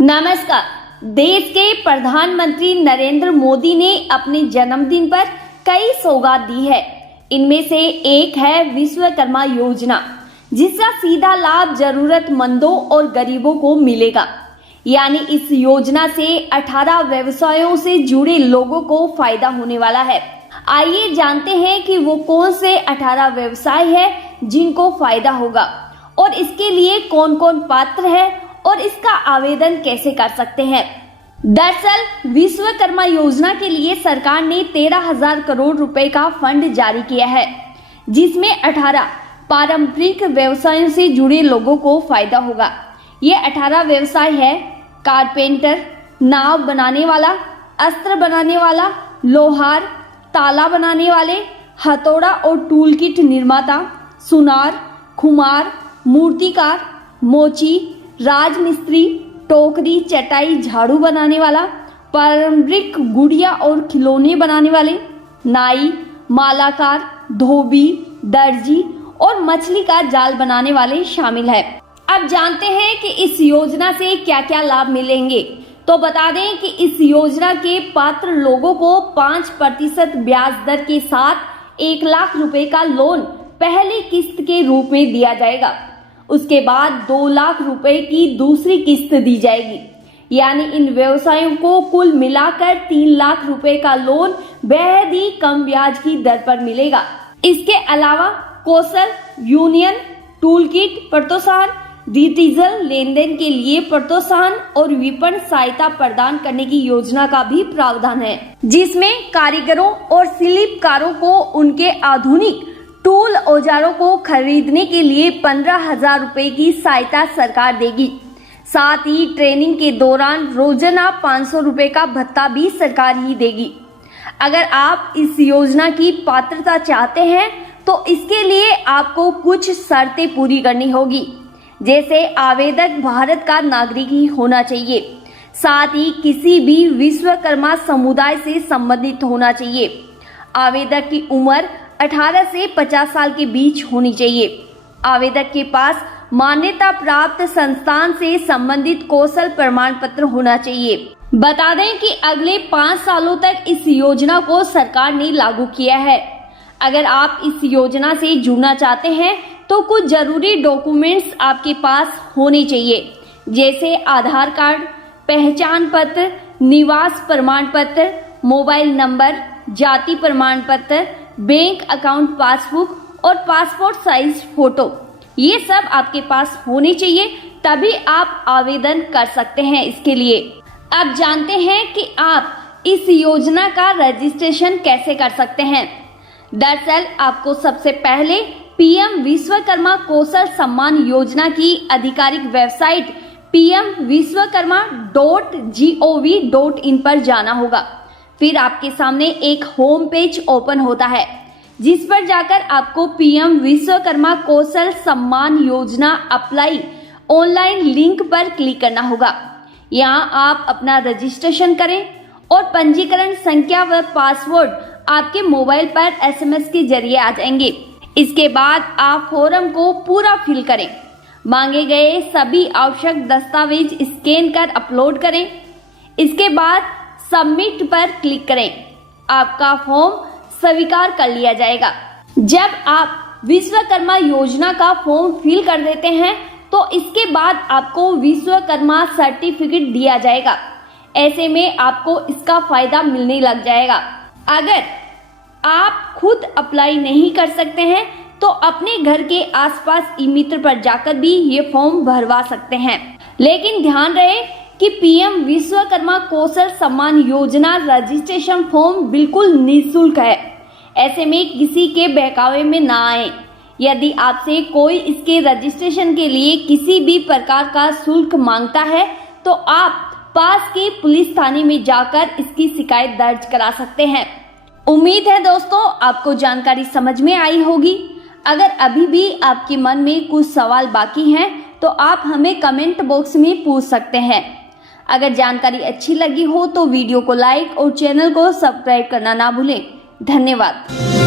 नमस्कार। देश के प्रधानमंत्री नरेंद्र मोदी ने अपने जन्मदिन पर कई सौगात दी है। इनमें से एक है विश्वकर्मा योजना, जिसका सीधा लाभ जरूरतमंदों और गरीबों को मिलेगा। यानी इस योजना से 18 व्यवसायों से जुड़े लोगों को फायदा होने वाला है। आइए जानते हैं कि वो कौन से 18 व्यवसाय है जिनको फायदा होगा और इसके लिए कौन कौन पात्र है और इसका आवेदन कैसे कर सकते हैं। दरअसल विश्वकर्मा योजना के लिए सरकार ने 13,000 करोड़ रुपए का फंड जारी किया है, जिसमें 18 पारंपरिक व्यवसायों से जुड़े लोगों को फायदा होगा। ये 18 व्यवसाय है: कारपेंटर, नाव बनाने वाला, अस्त्र बनाने वाला, लोहार, ताला बनाने वाले, हथौड़ा और टूल किट निर्माता, सुनार, खुमार, मूर्तिकार, मोची, राजमिस्त्री, टोकरी, चटाई, झाड़ू बनाने वाला, पारंपरिक गुड़िया और खिलौने बनाने वाले, नाई, मालाकार, धोबी, दर्जी और मछली का जाल बनाने वाले शामिल है। अब जानते हैं कि इस योजना से क्या क्या लाभ मिलेंगे। तो बता दें कि इस योजना के पात्र लोगों को 5% ब्याज दर के साथ 1 लाख रुपए का लोन पहली किस्त के रूप में दिया जाएगा। उसके बाद 2 लाख रुपए की दूसरी किस्त दी जाएगी। यानी इन व्यवसायों को कुल मिलाकर 3 लाख रुपए का लोन बेहद ही कम ब्याज की दर पर मिलेगा। इसके अलावा कौशल, यूनियन, टूल किट प्रोत्साहन, डिजिटल लेन देन के लिए प्रोत्साहन और विपणन सहायता प्रदान करने की योजना का भी प्रावधान है, जिसमें कारीगरों और शिल्पकारों को उनके आधुनिक टूल औजारों को खरीदने के लिए 15,000 रुपए की सहायता सरकार देगी। साथ ही ट्रेनिंग के दौरान रोजाना 500 रुपए का भत्ता भी सरकार ही देगी। अगर आप इस योजना की पात्रता चाहते हैं तो इसके लिए आपको कुछ शर्तें पूरी करनी होगी, जैसे आवेदक भारत का नागरिक ही होना चाहिए, साथ ही किसी भी विश्वकर्मा समुदाय से संबंधित होना चाहिए। आवेदक की उम्र 18 से 50 साल के बीच होनी चाहिए। आवेदक के पास मान्यता प्राप्त संस्थान से संबंधित कौशल प्रमाण पत्र होना चाहिए। बता दें कि अगले 5 सालों तक इस योजना को सरकार ने लागू किया है। अगर आप इस योजना से जुड़ना चाहते हैं तो कुछ जरूरी डॉक्यूमेंट्स आपके पास होने चाहिए, जैसे आधार कार्ड, पहचान पत्र, निवास प्रमाण पत्र, मोबाइल नंबर, जाति प्रमाण पत्र, बैंक अकाउंट पासबुक और पासपोर्ट साइज फोटो। ये सब आपके पास होने चाहिए, तभी आप आवेदन कर सकते हैं इसके लिए। अब जानते हैं कि आप इस योजना का रजिस्ट्रेशन कैसे कर सकते हैं। दरअसल आपको सबसे पहले पीएम विश्वकर्मा कौशल सम्मान योजना की आधिकारिक वेबसाइट pmvishwakarma.gov.in पर जाना होगा। फिर आपके सामने एक होम पेज ओपन होता है, जिस पर जाकर आपको पीएम विश्वकर्मा कौशल Samman Yojana apply online link पर क्लिक करना होगा। यहाँ आप अपना रजिस्ट्रेशन करें और पंजीकरण संख्या व पासवर्ड आपके मोबाइल पर SMS के जरिए आ जाएंगे। इसके बाद आप फॉर्म को पूरा फिल करें। मांगे गए सभी आवश्यक दस्तावेज स्कैन कर अपलोड करें। इसके बाद सबमिट पर क्लिक करें। आपका फॉर्म स्वीकार कर लिया जाएगा। जब आप विश्वकर्मा योजना का फॉर्म फिल कर देते हैं तो इसके बाद आपको विश्वकर्मा सर्टिफिकेट दिया जाएगा। ऐसे में आपको इसका फायदा मिलने लग जाएगा। अगर आप खुद अप्लाई नहीं कर सकते हैं तो अपने घर के आसपास ई-मित्र पर जाकर भी ये फॉर्म भरवा सकते हैं। लेकिन ध्यान रहे कि पीएम विश्वकर्मा कौशल सम्मान योजना रजिस्ट्रेशन फॉर्म बिल्कुल निःशुल्क है। ऐसे में किसी के बहकावे में ना आए। यदि आपसे कोई इसके रजिस्ट्रेशन के लिए किसी भी प्रकार का शुल्क मांगता है तो आप पास के पुलिस थाने में जाकर इसकी शिकायत दर्ज करा सकते हैं। उम्मीद है दोस्तों आपको जानकारी समझ में आई होगी। अगर अभी भी आपके मन में कुछ सवाल बाकी हैं तो आप हमें कमेंट बॉक्स में पूछ सकते हैं। अगर जानकारी अच्छी लगी हो तो वीडियो को लाइक और चैनल को सब्सक्राइब करना ना भूलें। धन्यवाद।